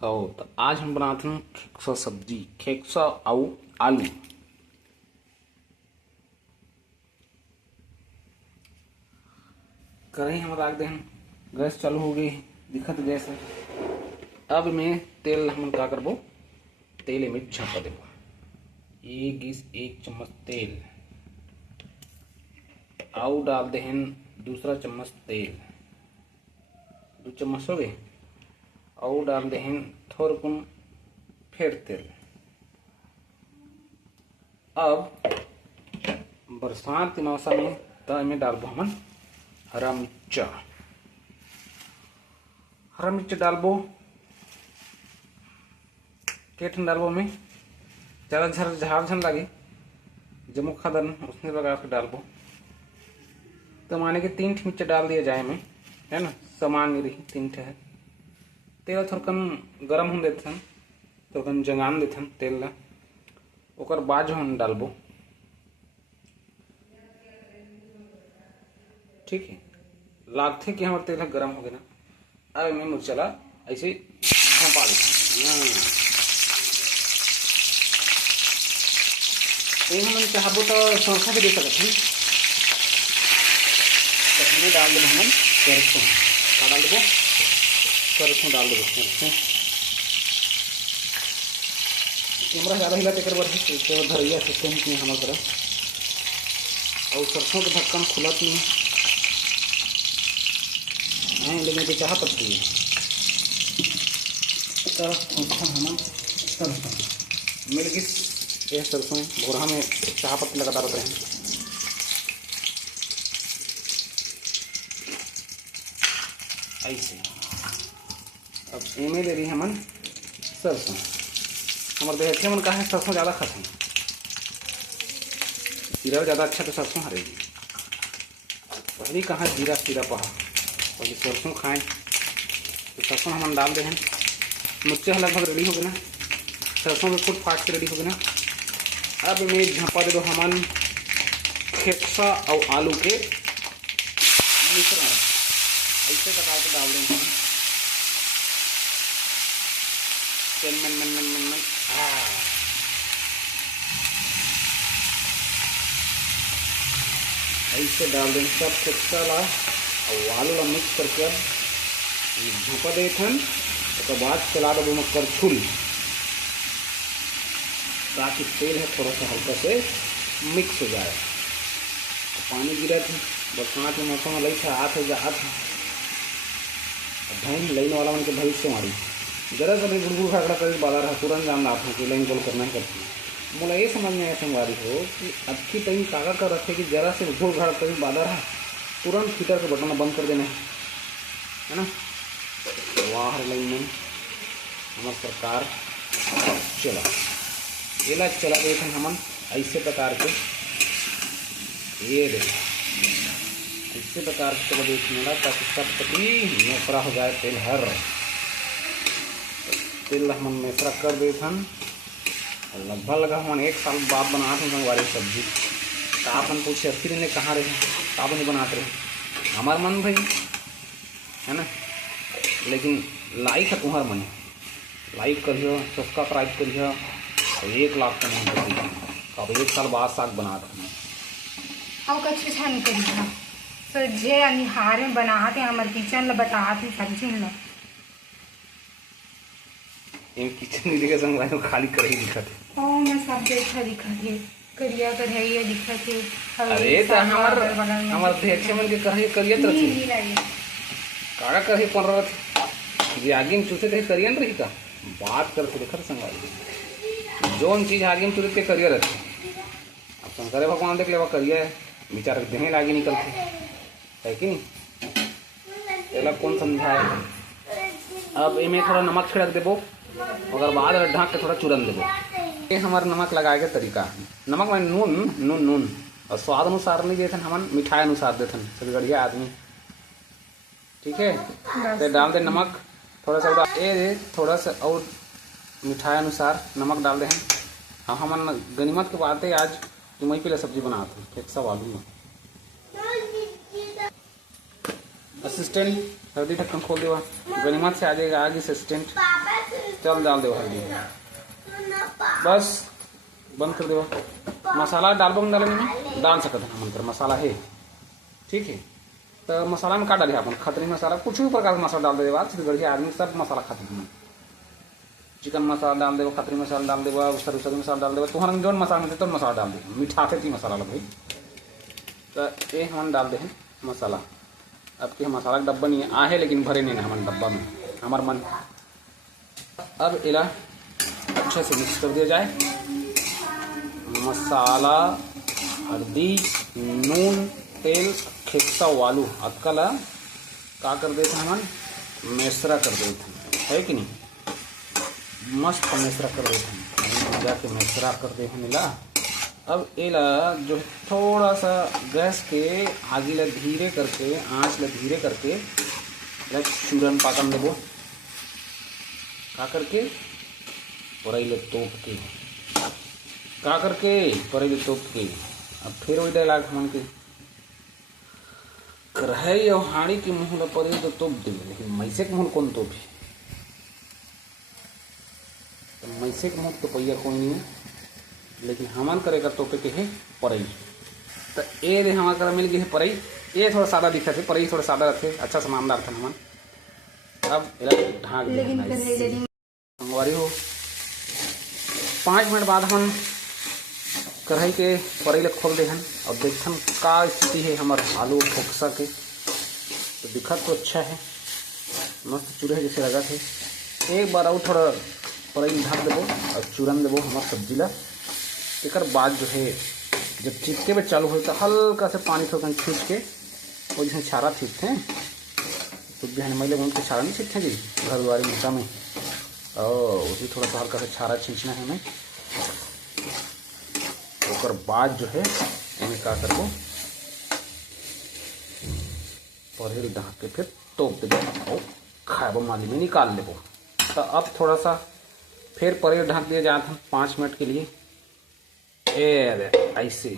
तो आज हम बनाते हैं खेकसा सब्जी, खेकसा और आलू। कढ़ाई हम रख दें, गैस चालू हो गई, दिखत गैस है। अब मैं तेल हम का करबो, तेल में छापा देबो। एक चम्मच तेल और डाल दे दूसरा चम्मच तेल, 2 चम्मच हो गए। और डाल दे थोड़कुन फिर तेल। अब बरसात के मौसम में तो में डालबो हम हरा मिर्चा। हरा मिर्च डालबो केठन डालबो में ज़्यादा झाड़ झन लगे, जमो खादन उसने लगा के डालबो। तो माने कि 3 मिर्च डाल दिया जाए में, है ना, सामान्य रही 3 है। तेल थोड़कन गरम हो देथन, थोड़कन जंगान देथन तेल ला। ओकर बाद जो हम डालबो, ठीक है। लागथे कि हमारे तेल गरम हो गया ना। अब मैं मिर्चला ऐसे झपा देते। हम चाहबो तो सरसों भी दे सकते हैं। इसमें डाल देबो हम सरसों, का डाल देबो सरसों, डाल देबो सरसों। कैमरा ज़्यादा हिला तेकर बर तो धरैया सिस्टम की हमारे तरफ। और सरसों के ढक्कन खुलत नहीं है, लेकिन तो चाह पड़ती है। हम सरसों मिल गई, ये सरसों बोरा में चाह पत्ती लगातार रहते हैं। ऐसे अब इमें ले रही हमन सरसों। हमारे देखे मन का है सरसों ज़्यादा खाते हैं, जीरा ज़्यादा अच्छा तो सरसों हरेगी। पहली कहाँ जीरा सीरा पहा, पहले सरसों खाएं। तो सरसों हम डाल दे हैं। मिर्चा लगभग रेडी हो गए ना, सरसों में फुट फाट के रेडी हो गए ना। अब मैं झपा दे दो हमन खेकसा और आलू के मिश्रण, ऐसे प्रकार के डाल देंगे हम। ऐसे डाल दें सब खेकसा ला और आलू ला मिक्स करके अब झपा देथन। उसके बाद चला दो में करछुल, ताकि तेल है थोड़ा सा हल्का से मिक्स हो जाए। पानी गिरा थे, बरसात के मौसम में लई था आत धैन लाइन वाला मन के भविष्य मारी जरा सा भी गुड़गुड़ खगड़ा कर बाला रहा तुरंत जान लाभ हो कि लाइन गोल करना ही करती। मोला ये समझ में आया संगवारी हो कि अच्छी टाइम कागज कर रखे कि जरा से घोड़ घाड़ कर बाधा रहा, तुरंत हीटर के बटन बंद कर देना है ना। वाह लाइन में हमार सरकार चला एला चला गए थे हमन ऐसे प्रकार के। ये देखो इसी प्रकार से चलो देखने ताकि सब पति मेसरा हो जाए। तेल हर तेल हम मेसरा कर देथन। लगभग हम 1 साल बाद बनाते हैं संगवारी सब्जी। तो आपन पूछे अस्सी दिन कहाँ रहे, काब नहीं बनाते रहे हमार मन भाई, है ना। लेकिन लाइक है तुम्हार मन, लाइक करिए, सब्सक्राइब करिए। 1 लाख का नहीं करिए, कब 1 साल बाद साग बना रहे और कछु छन करिए। तो जे निहार में बनाते हमारे किचन ला बताते सब्जी ला। इन किचन नहीं दिखे संग खाली कढ़ाई दिखत है। ओ मैं सब देखा दिखत है, करिया कढ़ाई दिखत है। अरे तो हमार देखे मन के कढ़ाई करियत रहती, काड़ा कढ़ाई पन रहत जे आगे में चूसे थे करियन रही का बात करते देखत संगवारी। जोन चीज आगे में चूसे के करियर रहती, अब शंकर भगवान देख लेवा करिया है, विचार देहे लागे निकलते है कि नहीं। तेला कौन समझाए। अब इमें थोड़ा नमक छिड़क देबो, अगर बाद ढाँक के थोड़ा चूरन देबो। ये हमारा नमक लगाए के तरीका, नमक में नून और स्वाद अनुसार नहीं देथन हमन, मिठाई अनुसार देथन सलगड़िया आदमी, ठीक है। तो डाल दे नमक थोड़ा सा, थोड़ा सा और मिठाई अनुसार नमक डाल दे हैं। हाँ हमन गनीमत के बात है, आज जुमई पे सब्जी बनाते हैं खेकसा आलू में। असिस्टेंट सर्दी ढक्कन खोल देवा, गनीमत से आ जाएगा आज असिस्टेंट। चल डाल दे हल्दी, बस बंद कर दे। मसाला डालबो डाले में डाल सकते हैं हम, मसाला है ठीक है। तो मसाला में का डाले अपन खतरी मसाला, कुछ भी प्रकार का मसाला डाल दे बात, छत्तीसगढ़ी आदमी सब मसाला खाते हैं। चिकन मसाला डाल देव, खतरी मसाला डाल देव, उसरी मसाला डाल देव, तुहर जौन मसाला मिलते तो मसाला डाल दे, मीठा थे मसाला लगे। तो ये हम डाल दे हैं मसाला। अब के मसाला का डब्बा नहीं है आहे, लेकिन भरे नहीं है हमारे डब्बा में हमार मन। अब इला अच्छे से मिक्स कर दिया जाए। मसाला, हल्दी, नून, तेल, खेसा वालू अक्कल का कर देते हम मेसरा कर देते है कि नहीं, मस्त मेसरा कर देते हैं, जाके मेसरा कर दे मिला। अब एला जो थोड़ा सा गैस के आगे ला धीरे करके, आँच ला धीरे करके चूरन पाकन देबो का करके, पराई तोप के का करके, पराई तोप के। अब फिर वही डायलॉग हमन के कढ़ाई और हाड़ी के मुँह ला परे तो तोप दे, लेकिन मैसे के मुँह कौन तोपी, तो मैसे के मुँह तो पहिया कोई नहीं है, लेकिन हमन करेगा तोपे के है परई। तो ये रे हमारे करा मिल गई है परई। ये थोड़ा सादा दिखा थे, परई थोड़ा सादा रखे, अच्छा सामानदार था हमन। अब ढाक दे संगवारी हो। 5 मिनट बाद हम कढ़ाई के परई ले खोल देहन और देखन का स्थिति है हमार आलू फोक्सा के। तो दिखा तो अच्छा है, मस्त चूल्हे जैसे लगा थे। एक बार और थोड़ा परई ढक देबो और चूरन देबो हमार सब्जी ला। एक बाद जो है जब चिपके में चालू हो तो हल्का से पानी थोड़ा खींच के वो जो छारा खींचते हैं, कुछ भी मैले घूम के छारा नहीं खींचते जी घर द्वारी मिर्चा में, और उसी थोड़ा सा हल्का से छारा खींचना है हमें। और बाद जो है इन्हें क्या करबो परहेल ढक के फिर तोप देबो और खाबो माली में निकाल लेबो। तो अब थोड़ा सा फिर परहेल ढक दिया जाता है 5 मिनट के लिए। ऐसे